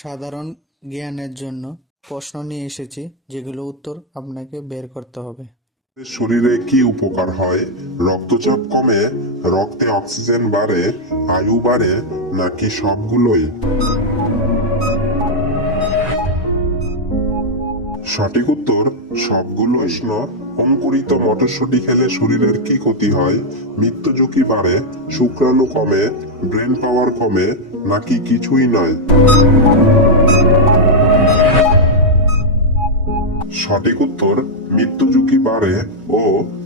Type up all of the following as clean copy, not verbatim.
সাধারণ জ্ঞানের জন্য প্রশ্ন নিয়ে এসেছি, যেগুলো উত্তর আপনাকে বের করতে হবে। শরীরে কি উপকার হয়? রক্তচাপ কমে, রক্তে অক্সিজেন বাড়ে, আয়ু বাড়ে, নাকি সবগুলোই? সঠিক উত্তর সবগুলো। প্রশ্ন: অঙ্কুরিত মটরশুঁটি খেলে শরীরের কি ক্ষতি হয়? মৃত্যু ঝুঁকি বাড়ে, শুক্রাণু কমে, ব্রেন পাওয়ার কমে, নাকি কিছুই নয়? সঠিক উত্তর মৃত্যু ঝুঁকি বাড়ে ও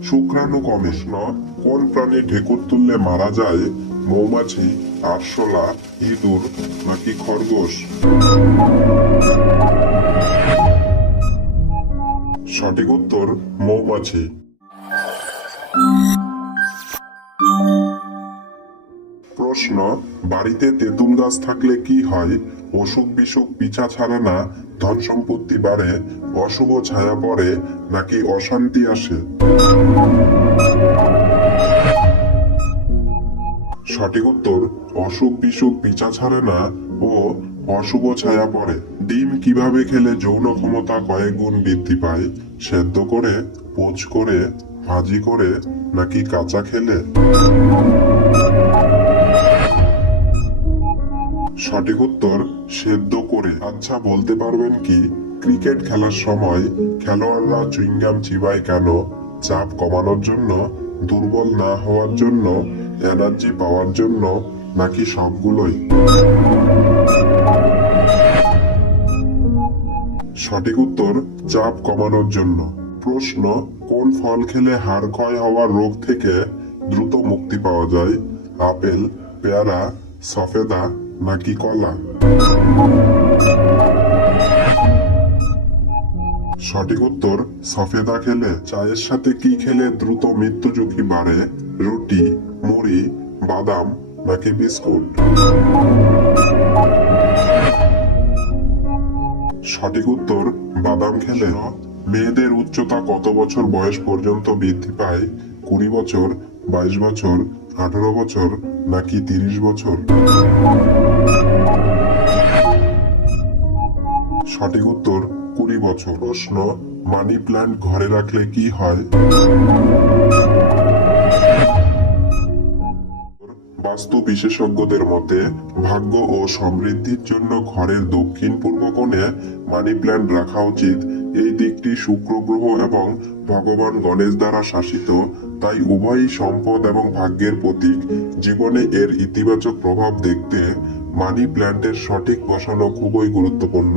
শুক্রাণু কমে। প্রশ্ন: কোন প্রাণী ঢেকুর তুললে মারা যায়? মৌমাছি, আরশোলা, ইঁদুর, নাকি খরগোশ? সঠিক উত্তর মৌমাছি। প্রশ্ন: বাড়িতে তেঁতুল গাছ থাকলে কি হয়? অসুখ বিসুখ পিছা ছাড়ে না, ধন সম্পত্তি বাড়ে, অশুভ ছায়া পড়ে, নাকি অশান্তি আসে? সঠিক উত্তর অসুখ বিসুখ পিছা ছাড়ে না ও অশুভ ছায়া পড়ে। ডিম কিভাবে খেলে যৌন ক্ষমতা কয়েক গুণ বৃদ্ধি পায়? সেদ্ধ করে, পোচ করে, ভাজি করে, নাকি কাঁচা খেলে? সঠিক উত্তর সেদ্ধ করে। আচ্ছা, বলতে পারবেন কি ক্রিকেট খেলার সময় খেলোয়াড়রা চুইংগাম চিবায় কেন? চাপ কমানোর জন্য, দুর্বল না হওয়ার জন্য, এনার্জি পাওয়ার জন্য, নাকি সবগুলোই? সঠিক উত্তর চাপ কমানোর জন্য। প্রশ্ন: কোন ফল খেলে হাড় ক্ষয় হওয়ার রোগ থেকে দ্রুত মুক্তি পাওয়া যায়? আপেল, পেয়ারা, সফেদা, নাকি কলা? সঠিক উত্তর সফেদা খেলে। চায়ের সাথে কি খেলে দ্রুত মৃত্যু ঝুঁকি বাড়ে? রুটি, মুড়ি, বাদাম, নাকি বিস্কুট? সঠিক উত্তর বাদাম খেলে। মেয়েদের উচ্চতা কত বছর বয়স পর্যন্ত বৃদ্ধি পায়? 20 বছর, 22 বছর, 18 বছর, নাকি 30 বছর? সঠিক উত্তর 20 বছর। প্রশ্ন: মানি প্ল্যান্ট ঘরে রাখলে কি হয়? বাস্তু বিশেষজ্ঞদের মতে ভাগ্য ও সমৃদ্ধির জন্য ঘরের দক্ষিণ পূর্ব কোণে মানি প্ল্যান্ট রাখা উচিত। এই দিকটি শুক্র গ্রহ এবং ভগবান গণেশ দ্বারা শাসিত, তাই উভয়ই সম্পদ এবং ভাগ্যের প্রতীক। জীবনে এর ইতিবাচক প্রভাব দেখতে মানি প্ল্যান্টের সঠিক বসানো খুবই গুরুত্বপূর্ণ।